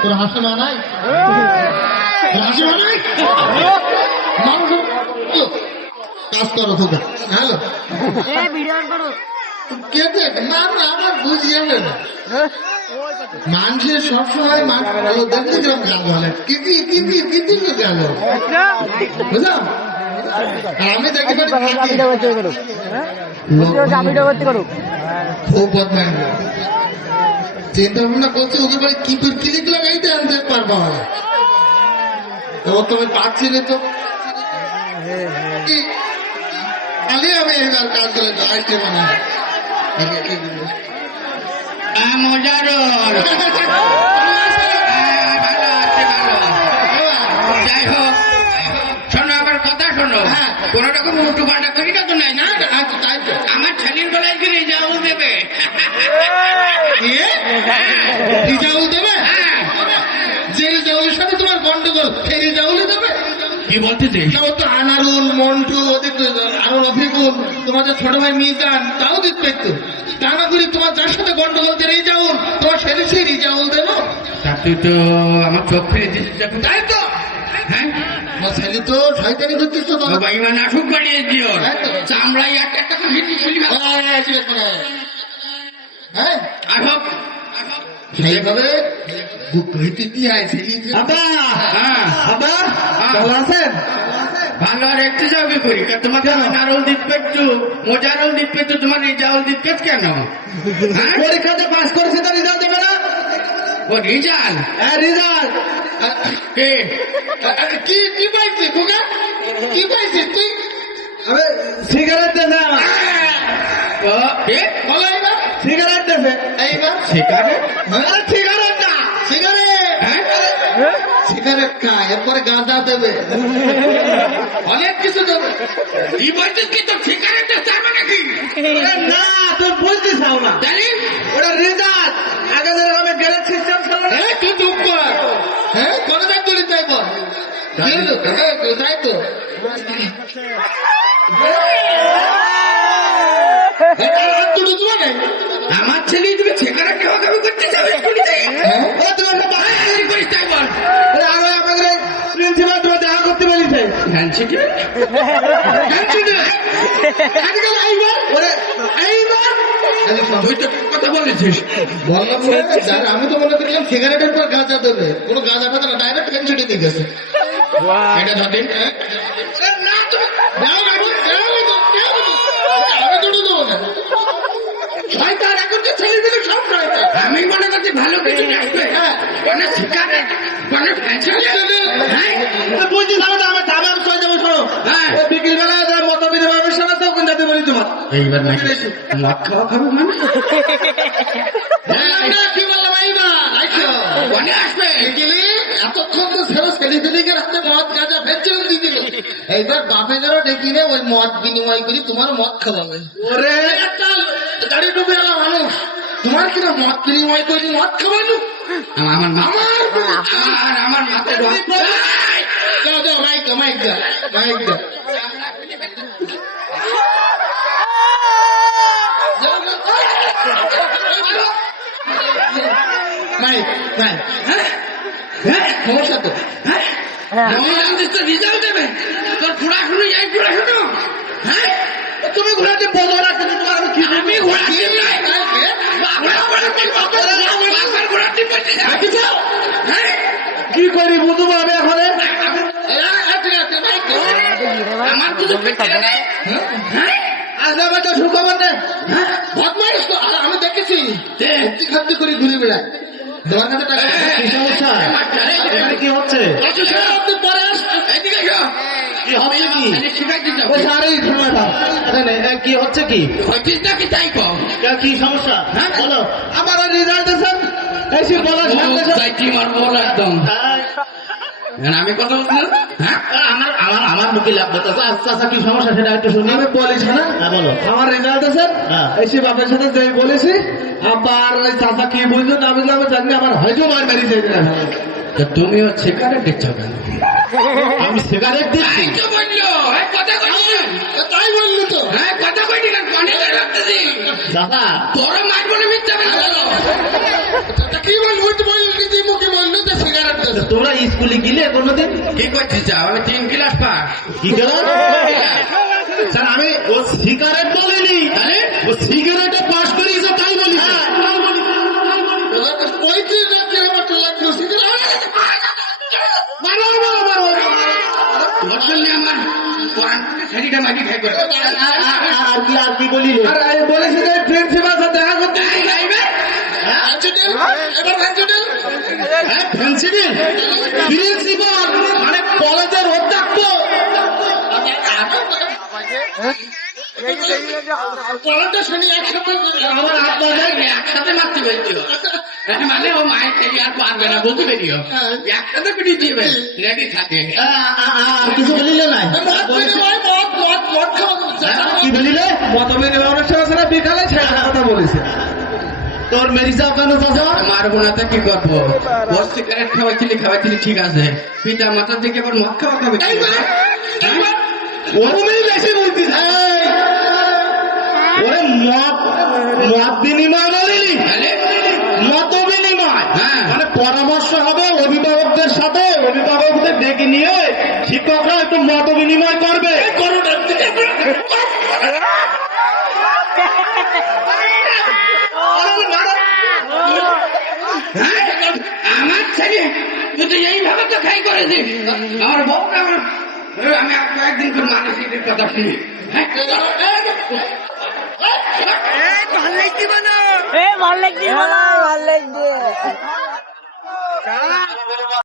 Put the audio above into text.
তোর হাসি মানাই হাসি মানাই মানুষ কাজ করো তোকে হ্যালো কে দেখ না আমার বুঝিয়ে না মানুষের সবসময় দেখতে কিরম গাল বলে কি গেল বুঝলাম আমি দেখতে পারি খুব বদমাই চিন্তা ভাবনা করছে ওদের বাড়ি কি ক্লিক লাগাইতে আনতে পারবো তুমি পাচ্ছিলে তো খালি আমি এবার কাজ করে আসতে মনে হয় মজার যাই হোক শোনো আমার কথা শোনো কোন রকম উল্টো পাল্টা করি না তো নাই না আমার ছেলের গলায় কি রিজাউল দেবে রিজাউল দেবে যে রিজাউলের সাথে তোমার গন্ডগোল সেই রিজাউলই দেবে কি বলতে তো আনারুল মন্টু ওদের আরো রফিকুল তোমাদের ছোট ভাই মিজান তাও দিতে পারতো তা না করি তোমার যার সাথে গন্ডগোল যে রিজাউল তোমার ছেলে সেই রিজাউল দেবো তুই তো আমার চোখ ফিরে দিচ্ছিস তাই তো হ্যাঁ আমার ছেলে তো শয়তানি করছিস তো ভাই মানে আসুক বানিয়ে দিও চামড়াই একটা হ্যাঁ আসুক সেইভাবে ভালো আর একটু যাবে করি তোমাকে নারল দিতে মোজারল দিতে তোমার রিজাউল দিতে কেন পরীক্ষাতে পাস করেছে তো রিজাল্ট দেবে না ও রিজাল্ট রিজাল্ট কি পাইছিস খোকা কি পাইছিস তুই সিগারেট দেবে সিগারেট দেবে এইবার সিগারেট সিগারেট না সিগারেট সিগারেট খা এরপরে গাঁজা দেবে অনেক কিছু দেবে এই বলছিস কি তোর সিগারেট চার মানে কি না তোর বুঝতে চাও না জানি ওটা রেজাল্ট আগে আমি গ্যারেজ সিস্টেম ছিল না তুই চুপ কর হ্যাঁ করে দেখ তুই তাই বল তাই তো আমার ছেলে তুমি সিগারেট খাওয়া খাবি করতে যাবে প্রিন্সিপাল তোমার দেখা করতে পারিছে কথা বলেছিস আমি তো মনে করলাম সিগারেটের পর গাঁজা দেবে কোনো গাঁজা পাতা না ডাইরেক্ট ফ্যান্সিটি দিয়ে গেছে এটা ধরেন আমি মনে করছি ভালো কিছু বলছি আমার দামে আমি চলে যাবো শোনো বিকেল বেলায় মত বিধবাবের সাথে তো কোন যাতে বলি তোমার এইবার মদ খাওয়া খাবো মানে কি বললাম এইবার আসবে এতক্ষণ তো ছেলে ছেলেদেরকে রাখতে মদ গাঁজা ফেলছিল দিদিল এইবার বাপে যারা ডেকে নে ওই মদ বিনিময় করি তোমার মদ খাওয়াবে ওরে একটা গাড়ি ডুবে এলাম মানুষ তোমার কিনা মদ বিনিময় করি মদ খাওয়ানো আমার মাথায় মাইক সমস্যা তো রিজাল্ট দেবে তোর পড়াশুনো যাই পড়াশুনো হ্যাঁ তুমি ঘোরাতে বলো না কিন্তু তোমার আমি ঘোরাতে কি করি বুঝবো আমি এখন আমার কিছু আজ আমার তো সুখবর নেই বদমাইশ তো আমি দেখেছি খাদ্য করে ঘুরে বেড়ায় তোমার কাছে টাকা কি সমস্যা কি হচ্ছে কি হচ্ছে কি কি সমস্যা বলো আমার রেজাল্ট দেন এসে বলার বল একদম আমি কথা বলছিলাম আমার মুখে লাভ বলতেছে আচ্ছা আচ্ছা কি সমস্যা সেটা একটু শুনি আমি বলিস না বলো আমার রেজাল্ট আছে এসে বাপের সাথে যাই বলেছি আবার চাচা কি বলছো না বুঝলে আমি জানি আমার হয়তো মার মারি যাই তো তুমিও সিগারেট দিচ্ছ কেন? আমি সিগারেট দিচ্ছি? তাই তো বললো, কথা কইনি। তাই বললি তো। হ্যাঁ, কথা কইনি না, কনে রাখতেছি। দাদা তোর মার বলে মিথ্যা বলে গেল। তা কি বলবো? তুই বললি নিজে মুখে বললো যে সিগারেট তো তোমরা স্কুলে গেলে কোনোদিন? কি করছিস যা? আমি 3 ক্লাস পাস। কি করো? স্যার আমি ও সিগারেট বলিনি, তাহলে ও সিগারেটে পাস করিয়েছে তাই বলি। কইতে যাচ্ছে আমার তো লাগলো সিগারেট। তোর জন্য আমার কোরআন শাড়িটা মাটি খাই করে। আর কি বলিলে? আমি বলেছি যে প্রিন্সিপাল সাথে দেখা করতে। তাই গাইবে? এবার প্রিন্সিপাল প্রিন্সিপাল মানে কলেজের অধ্যক্ষ। পড়াটা শুনি একসাথে আমার আপনাদের একসাথে মারতে বলছো। মানে ও মায়ের থেকে আর পারবে না, বুঝতে পেরিও। একসাথে পিটিয়ে দিবে, রেডি থাকে। আর কিছু বলিলে নাই? মদ খাওয়া কি বলিলে? মদ বিনিময়ের সাথে বিকালে ছেড়ে কথা বলেছে। তোর মেরিসা কেন চাচা? মারবো না তা কি করবো? ও সিগারেট খাওয়াইছিলি ঠিক আছে, পিতা মাতার দিকে আবার মদ খাওয়া খাবে। ওরমেই বেশি বলতিস। ওরে মত বিনিময় বলিনি, তাহলে মত বিনিময়। হ্যাঁ। মানে পরামর্শ হবে অভিভাবকদের সাথে, অভিভাবকদের ডেকে নিয়ে শিক্ষকরা একটু মত বিনিময় করবে। হ্যাঁ? আমার ছেলে তুই তো এইভাবে তো খাই করেছিস। আমার বউটা আমি আর কয়েকদিন করে মানসিকের কথা শুনি। হ্যাঁ? ভাল লাগছে